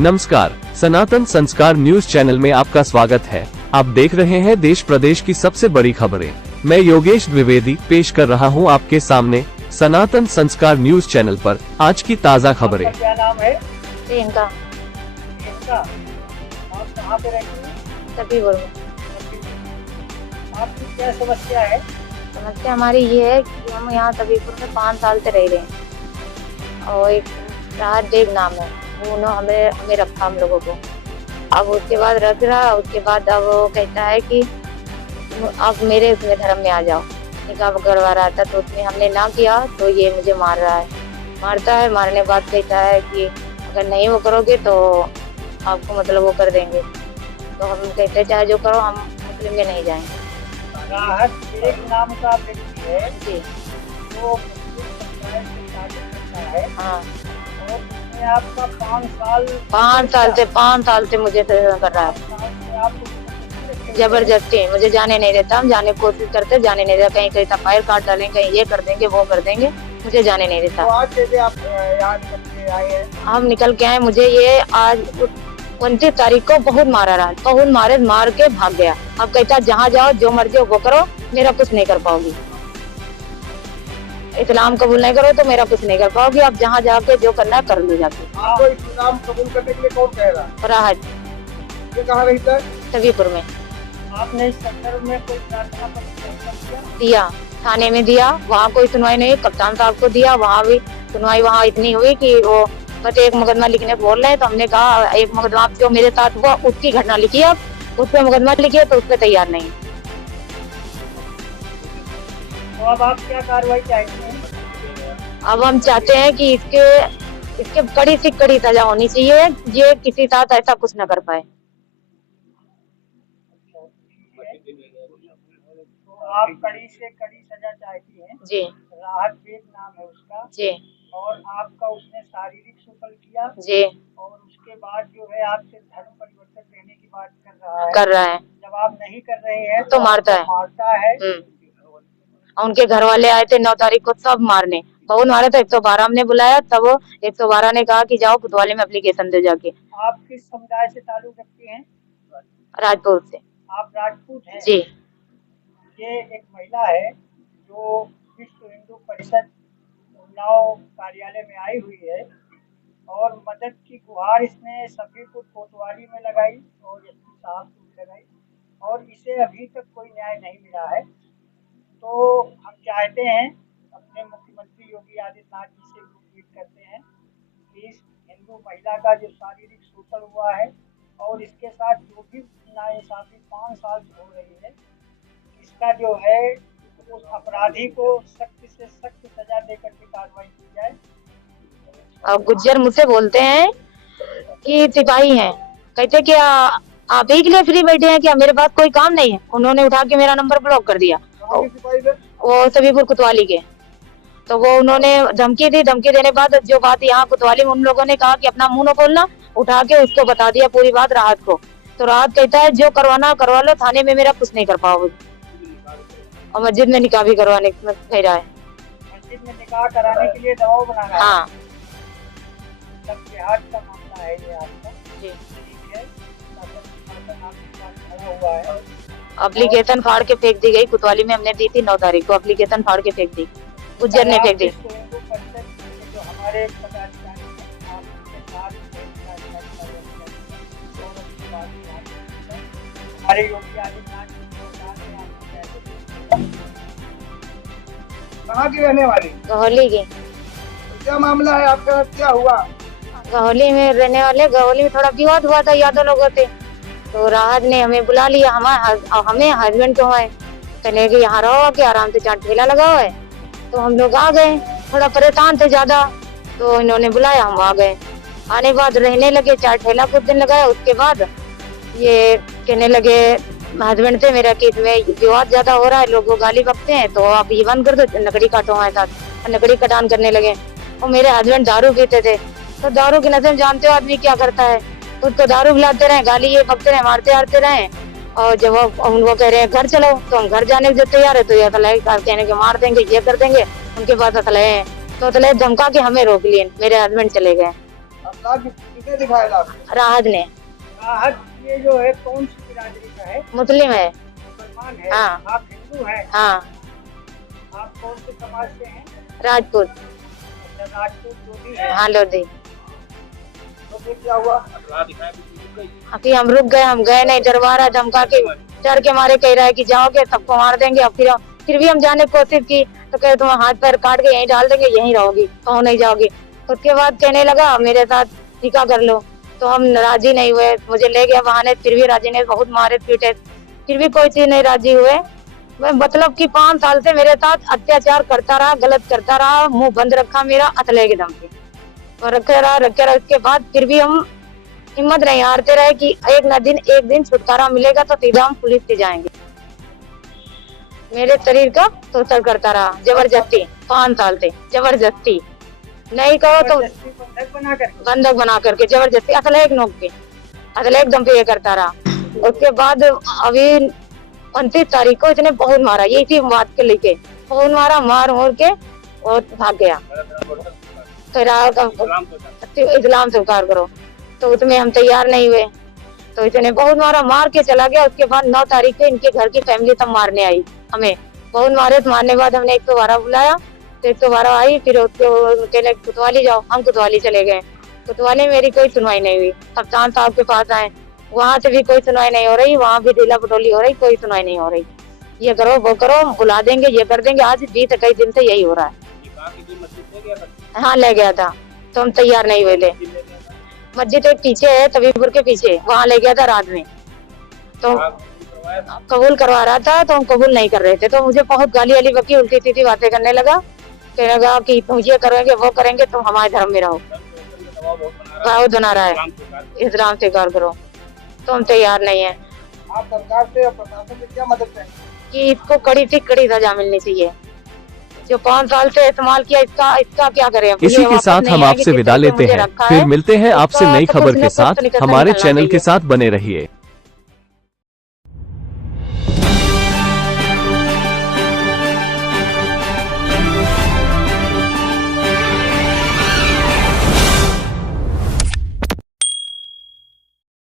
नमस्कार, सनातन संस्कार news channel में आपका स्वागत है। आप देख रहे हैं देश प्रदेश की सबसे बड़ी खबरें। मैं योगेश द्विवेदी पेश कर रहा हूं आपके सामने सनातन संस्कार न्यूज चैनल पर आज की ताज़ा खबरें। क्या नाम है? प्रियंका। आप कहाँ पे रहती हैं? तबीपुर में। आपकी क्या समस्या है? समस्या हमारी ये है कि हम यहाँ तबीपुर में 5 साल से रह रहे हैं और एक राहत देव नाम है, वो उन्होंने हमें रखा हम लोगों को। अब उसके बाद रख रहा, उसके बाद अब वो कहता है कि आप मेरे उसमें धर्म में आ जाओ। निकाह करवा रहा था तो उसमें हमने ना किया तो ये मुझे मार रहा है, मारता है। मारने के बाद कहता है कि अगर नहीं वो करोगे तो आपको मतलब वो कर देंगे। तो हम कहते हैं चाहे जो करो, हम मुस्लिम में नहीं जाएंगे। राहत देव नाम का व्यक्ति है जी जो मुस्लिम समुदाय से ताल्लुक रखता है हाँ। और उसने आपका 5 साल से मुझे कर रहा है, 5 साल से आपको जबरदस्ती। मुझे जाने नहीं देता, हम जाने की कोशिश करते, जाने नहीं देता। कहीं कहता फायर काट डालेंगे, कहीं ये कर देंगे, वो कर देंगे, मुझे जाने नहीं देता। तो आज जैसे आप यहाँ निकल के आए हैं, हम निकल के आए, मुझे ये आज 29 तारीख को बहुत मारा रहा, बहुत मार के भाग गया। अब कहता जहाँ जाओ जो मर्जी हो वो करो, मेरा कुछ नहीं कर पाओगी। इस्लाम कबूल नहीं करो तो मेरा कुछ नहीं कर पाओगी। आप जहाँ जाके जो करना है कर लो जाके। आपको इस्लाम कबूल करने के लिए कौन कह रहा है? राहत ये कहाँ रहता है? तबीपुर में। आपने इस संदर्भ में कोई प्रार्थना पत्र दिया, थाने में दिया, वहाँ कोई सुनवाई नहीं। कप्तान साहब को दिया, वहाँ भी सुनवाई वहाँ इतनी हुई कि वो बस एक मुकदमा लिखने को बोल रहे हैं। तो हमने कहा एक मुकदमा जो मेरे साथ हुआ उसकी घटना लिखिए, आप उस पर मुकदमा लिखिए, तो उस पर तैयार नहीं। तो अब आप क्या कार्रवाई चाहते हैं? अब हम चाहते हैं कि इसके कड़ी से कड़ी सजा होनी चाहिए, ये किसी साथ ऐसा कुछ न कर पाए। तो आप कड़ी से कड़ी सजा चाहती हैं? जी राहत देव नाम है उसका जी और आपका उसने शारीरिक शोषण किया जी और उसके बाद जो है आपसे धर्म परिवर्तन लेने की बात कर रहा है। जब आप नहीं कर रहे हैं तो मारता है। मारता है। उनके घर वाले आए थे 9 तारीख को, सब मारने बहुत मारे। तो 112 हमने बुलाया, तब 112 ने कहा कि जाओ कोतवाली में एप्लीकेशन दे जाके। आप किस समुदाय से ताल्लुक रखती हैं? राजपूत से। आप राजपूत हैं? जी ये एक महिला है जो विश्व हिंदू परिषद उन्नाव कार्यालय में आई हुई है और मदद की गुहार इसने सफीपुर कोतवाली में लगाई और एसपी साहब को भी लगाई और इसे अभी तक कोई न्याय नहीं मिला है। तो हम चाहते हैं अपने मुख्यमंत्री योगी आदित्यनाथ जी से अपील करते हैं कि इस हिंदू महिला का जो शारीरिक शोषण हुआ है और इसके साथ जो भी नाइंसाफी 5 साल से हो रही है, इसका जो है उस अपराधी को सख्त से सख्त सजा देकर के कार्रवाई की जाए। और गुज्जर मुझसे बोलते हैं कि सिपाही हैं, कहते कि आप ही के लिए फ्री बैठे हैं क्या, मेरे पास कोई काम नहीं है। उन्होंने उठा के मेरा नंबर ब्लॉक कर दिया, वो सभीपुर कोतवाली के। तो वो उन्होंने धमकी दी, धमकी देने बाद जो बात यहाँ कोतवाली में उन लोगों ने कहा कि अपना मुंह न खोलना, उठा के उसको बता दिया पूरी बात राहत को। तो राहत कहता है जो करवाना करवा लो, थाने में मेरा कुछ नहीं कर पाओगे। और मस्जिद में निकाह भी करवाने कह रहा है। मस्जिद में निकाह कराने के लिए दबाव बना रहा है। हाँ जिहाद का मामला है ये आपका। जी। ठीक है, आपके साथ खड़ा हुआ है। एप्लीकेशन फाड़ के फेंक दी गई कोतवाली में, हमने दी थी 9 तारीख को। एप्लीकेशन फाड़ के फेंक दी, गुज्जर ने फेंक दी। जो हमारे पदाधिकारी हैं, आप उनके साथ हमारे योगी आदित्यनाथ जी के साथ में आपको कहाँ की रहने वाली? गहोली की। क्या मामला है आपका, क्या हुआ? गहोली में रहने वाले, गहोली में थोड़ा विवाद हुआ था यादव लोगों से। तो राहत ने हमें बुला लिया, हमें हस्बैंड को है, चले कि यहाँ रहो कि आराम से 4 ठेला लगा हुआ है। तो हम लोग आ गए, थोड़ा परेशान थे ज्यादा, तो इन्होंने बुलाया, हम आ गए। आने बाद रहने लगे, 4 ठेला कुछ दिन लगाया। उसके बाद ये कहने लगे हस्बैंड से मेरा कि इसमें विवाद ज्यादा हो रहा है, लोग गाली बकते हैं, तो आप ये बंद कर दो, लकड़ी काटो हमारे साथ। लकड़ी कटान करने लगे। और मेरे हस्बैंड दारू पीते थे, तो दारू के नशे में जानते हो आदमी क्या करता है, तो उसको दारू पिलाते रहे, गाली ये बकते रहे, मारते हारते रहे। और जब वो कह रहे हैं घर चलो, तो हम घर जाने के तैयार है, तो ये कहने के मार देंगे, ये कर देंगे, उनके पास असले है। तो असले धमका के हमें रोक लिए, मेरे हस्बैंड चले गए। किसने दिखाया था? राहत ने। राहत ये जो है कौन सी बिरादरी का है? मुस्लिम है। मुसलमान है। हाँ। आप हिंदू हैं? हाँ। आप कौन से समाज से हैं? राजपूत। अच्छा, राजपूत लोधी है। हाँ लोधी। तो फिर क्या हुआ? अभी हम रुक गए, हम गए नहीं, डरवा धमका के डर के मारे कह रहा है कि जाओगे सबको मार देंगे। अब फिर भी हम जाने की कोशिश की तो कहे तुम हाथ पैर काट के यहीं डाल देंगे, यहीं रहोगी, कहीं नहीं जाओगी। उसके बाद कहने लगा मेरे साथ निकाह कर लो, तो हम राजी नहीं हुए। मुझे ले गया बहाने, फिर भी राजी नहीं, बहुत मारे पीटे, फिर भी कोई चीज नहीं राजी हुए। मैं मतलब कि 5 साल से मेरे साथ अत्याचार करता रहा, गलत करता रहा, मुंह बंद रखा मेरा अतले के दम पे, और रखे रहा। उसके बाद फिर भी हम हिम्मत नहीं हारते रहे कि एक दिन छुटकारा मिलेगा तो सीधा हम पुलिस से जाएंगे। मेरे शरीर का शोषण करता रहा जबरदस्ती 5 साल से, जबरदस्ती नहीं कहो तो बंधक बना करके जबरदस्ती अतले एक नोक पे, अतले एकदम पे ये करता रहा। उसके बाद अभी 29 तारीख को इसने बहुत मारा, ये इसी बात के लेके बहुत मारा, मार के और भाग गया। इस्लाम स्वीकार करो, तो उसमें हम तैयार नहीं हुए, तो इसने बहुत मारा, मार के चला गया। उसके बाद 9 तारीख को इनके घर की फैमिली सब मारने आई, हमें बहुत मारे। तो मारने के बाद हमने 112 बुलाया, तो 112 आई, फिर उसके कोतवाली जाओ, हम कोतवाली चले गए। कोतवाली में मेरी कोई सुनवाई नहीं हुई। कप्तान साहब के पास आए, वहाँ से भी कोई सुनवाई नहीं हो रही, वहाँ भी ढीला पटोली हो रही, कोई सुनवाई नहीं हो रही। ये करो वो करो, बुला देंगे, ये कर देंगे। आज 20-21 दिन से यही हो रहा है। हाँ ले गया था, तो हम तैयार नहीं हुए थे। मस्जिद एक पीछे है, तबीपुर के पीछे, वहाँ ले गया था रात में, तो कबूल करवा रहा था, तो हम कबूल नहीं कर रहे थे। तो मुझे बहुत गाली वाली बकी, उल्टी सीधी बातें करने लगा, कहने लगा कि तुम ये करोगे वो करेंगे, तुम हमारे धर्म में रहो, बहुत बना रहा है, इस्लाम स्वीकार करो। तो हम तैयार नहीं है। आप सरकार से और प्रशासन से क्या मदद चाहेंगे? कि इसको कड़ी से कड़ी सजा मिलनी चाहिए। जो 5 साल से इस्तेमाल किया, इसका क्या करें? इसी के साथ हम आपसे विदा लेते हैं, फिर मिलते हैं आपसे नई खबर के साथ। हमारे चैनल के साथ बने रहिए।